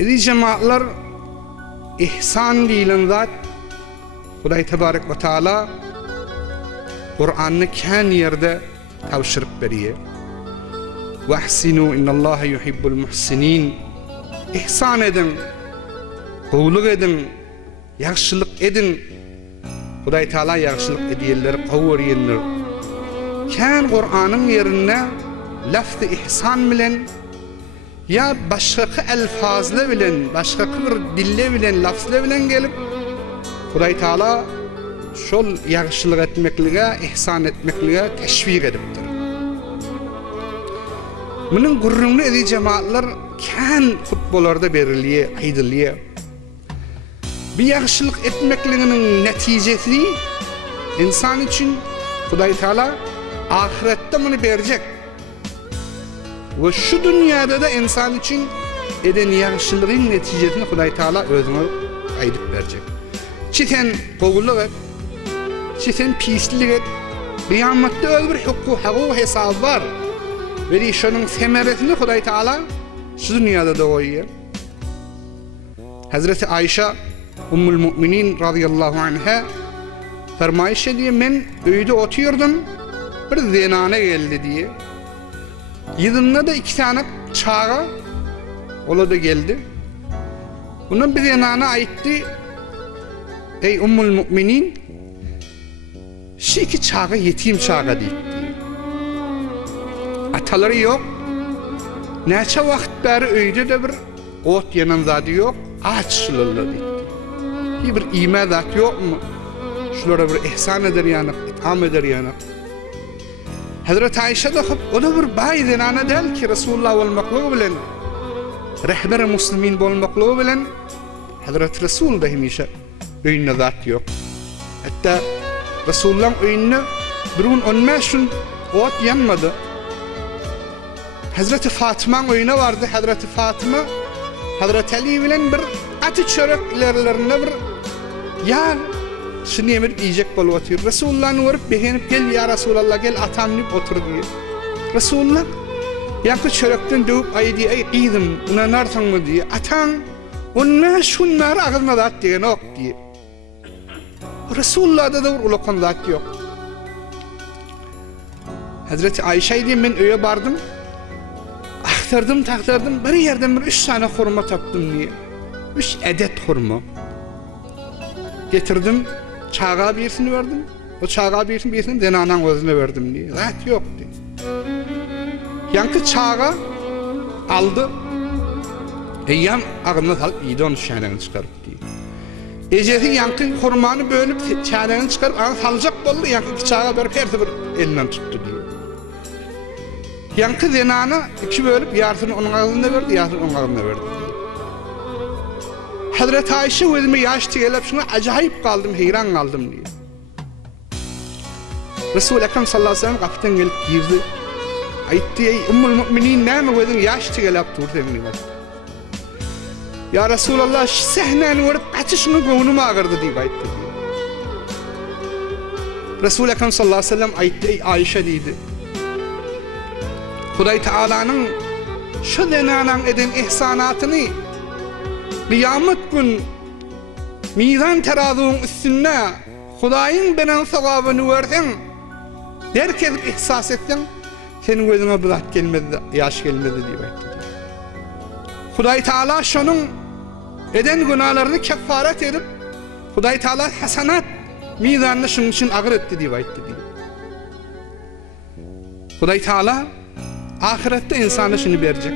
Edi cemaatlar ihsan diyen zat Hudaý tebarek we taala Kur'an'ı kan yerde tavşirip beriye. Ve ahsinu innallaha yuhibbul muhsinin. İhsan edin, qowluk edin, yaxşılık edin. Hudaý taala yaxşılık ediyenleri qowurýanlar. Kan Kur'an'ın yerine lafz-ı ihsan bilen ya başka elfazla bilen, başka bir dille bilen, lafzla bilen gelip Hudaý taala şol yaxşılık etmeklige, ihsan etmeklige teşvik edipdir. Bunun gurrunu edi cemaatlar kan futbollarda berilýär, aýdylýar. Bir yaxşılık etmekliginin neticesi insan için Hudaý taala ahirette bunu berjek. Ve şu dünyada da insan için eden yaxşılığın neticesini Hudaý taala özüne aýdyp berjek. Çiten qowluk et, çiten pislik et, kıyamatda öbür hukuk hesabı var. Ve şunun semeresini Hudaý taala şu dünyada da koyuyor. Hazreti Ayşe Ummul Müminin radıyallahu anha fermayış ediyor, men öýde oturdum, bir zenane geldi diye. Yedinle de 2 tane çağa, ola da geldi. Ona bir zenane aytti, ey Ummul Müminin, şu 2 çağa yetim çağa deyip. Ataları yok. Neçe vakit beri öýde de bir ot yanan zadı yok. Açlılar deyip. Bir ime zat yok mu? Şulara bir ihsan eder yanık, itham eder yanık. Hazreti Ayşe de o da bir bay zenane del ki Resulullah olmaklığı bilen, rehber-i muslimin olmaklığı bilen, Hazreti Resul da hemişe öýünde zat yok. Hatta Resulullah'ın öýünde birun 15 gün ot yanmadı. Hazreti Fatıma'nın öýüne vardı. Hazreti Fatıma Hazreti Ali bilen bir atı çöreklerlerine bir ya şunu emir yiyecek bolup oturuyor. Resulullah'ın varıp beğenip gel ya Resulallah gel atam deyip otur diye. Resulullah yakı çörekten dövüp ay diye ay qiydim una narsan mı diye. Atan onunla şunları ağzına da at diye ok diye. Resulullah'da da ulakan zat yok. Hazreti Ayşe diye ben öye bardım. Taktırdım, bir yerden bir 3 tane hurma tapdım diye. 3 adet hurma. Getirdim, çağa birisini verdim. O çağa birisini zenanan özüne verdim diye. Zat yok diye. Yankı çağa aldı. Eyyam ağzına salıp iyiydi onu çanağını çıkarıp diye. Ecesi yankı hurmanı bölüp çanağını çıkarıp ağzına salacak oldu. Yankı çağa verip her sefer elinden tuttu diye. Yankı zenana 2 bölüp yarısını onun ağzına verdi, yarısını onun ağzına verdi. Hazreti Ayşe özüme yaş tigelip şuna acayip kaldım, heyran kaldım diye. Resul-i Ekrem sallallahu aleyhi ve sellem kapıdan gelip girdi. Aytti ey Ummul Müminin näme özün yaş tigelip durdu diye. Ya Resulallah sehnen verip kaçışını göğnüme ağırdı diye aytti. Resul-i Ekrem sallallahu aleyhi ve sellem aytti ey Ayşe dedi. Hudaý Taala'nın şu zenanan eden ihsanatını kıyamet gün mizan terazunun üstünde Hudaýyň benen sawabını versen herkes ihsas etsen senin gözüne bir zat gelmedi, yaş gelmedi diye aytti. Hudaý Taala şonun eden günahlarını kefaret edip Hudaý Taala hasanat mizanını şunun için ağır etti diye aytti. Hudaý Taala ahirette insana şunu verecek.